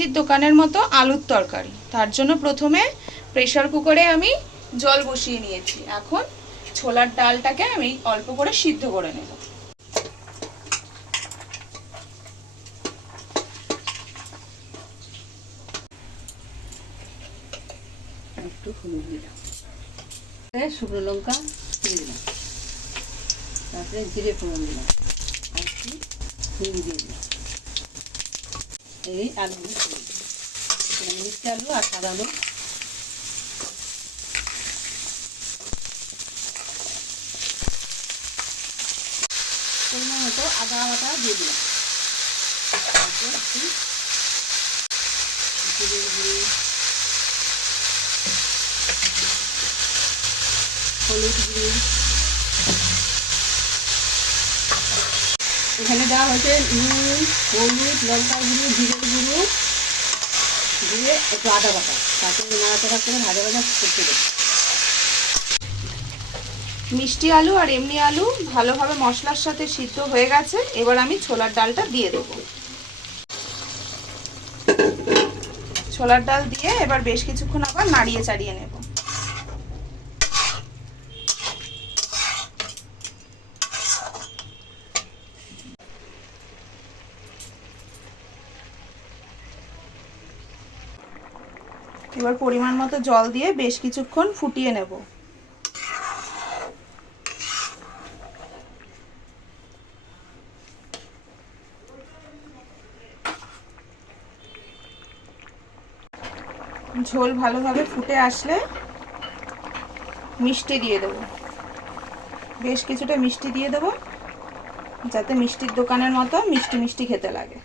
মিষ্টির দোকানের মতো আলুর তরকারি। তার জন্য প্রথমে প্রেশার কুকারে আমি জল বসিয়ে নিয়েছি। এখন ছোলার ডালটাকে আমি অল্প করে সিদ্ধ করে নেব। একটু শুকনো লঙ্কা দিয়ে দিলাম। তারপরে জিরে ফোড়ন দিলাম। আর হিং দিয়ে দিলাম। এই আলুগুলো দিলাম। এখানে মিষ্টি আলু আর সাদা আলু। পরিমাণ মতো আদা বাটা দিয়ে দিলাম। হলুদ গুঁড়ি। এখানে দেওয়া হয়েছে নুন, হলুদ, লঙ্কা গুঁড়ো, জিরে গুঁড়ো, দিয়ে একটু আদা বাটা। তারপরে নাড়াচাড়া করে ভাজা ভাজা করতে দেবো। মিষ্টি আলু আর এমনি আলু ভালোভাবে মশলার সাথে সিদ্ধ হয়ে গেছে। এবার আমি ছোলার ডালটা দিয়ে দেবো। ছোলার ডাল দিয়ে এবার বেশ কিছুক্ষণ আবার নাড়িয়ে চাড়িয়ে নেব। এবার পরিমাণ মতো জল দিয়ে বেশ কিছুক্ষণ ফুটিয়ে নেব। ঝোল ভালোভাবে ফুটে আসলে মিষ্টি দিয়ে দেবো। বেশ কিছুটা মিষ্টি দিয়ে দেবো, যাতে মিষ্টির দোকানের মতো মিষ্টি মিষ্টি খেতে লাগে।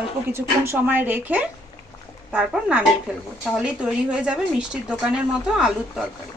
অল্প কিছুক্ষণ সময় রেখে তারপর নামিয়ে ফেলব। তাহলেই তৈরি হয়ে যাবে মিষ্টির দোকানের মতো আলুর তরকারি।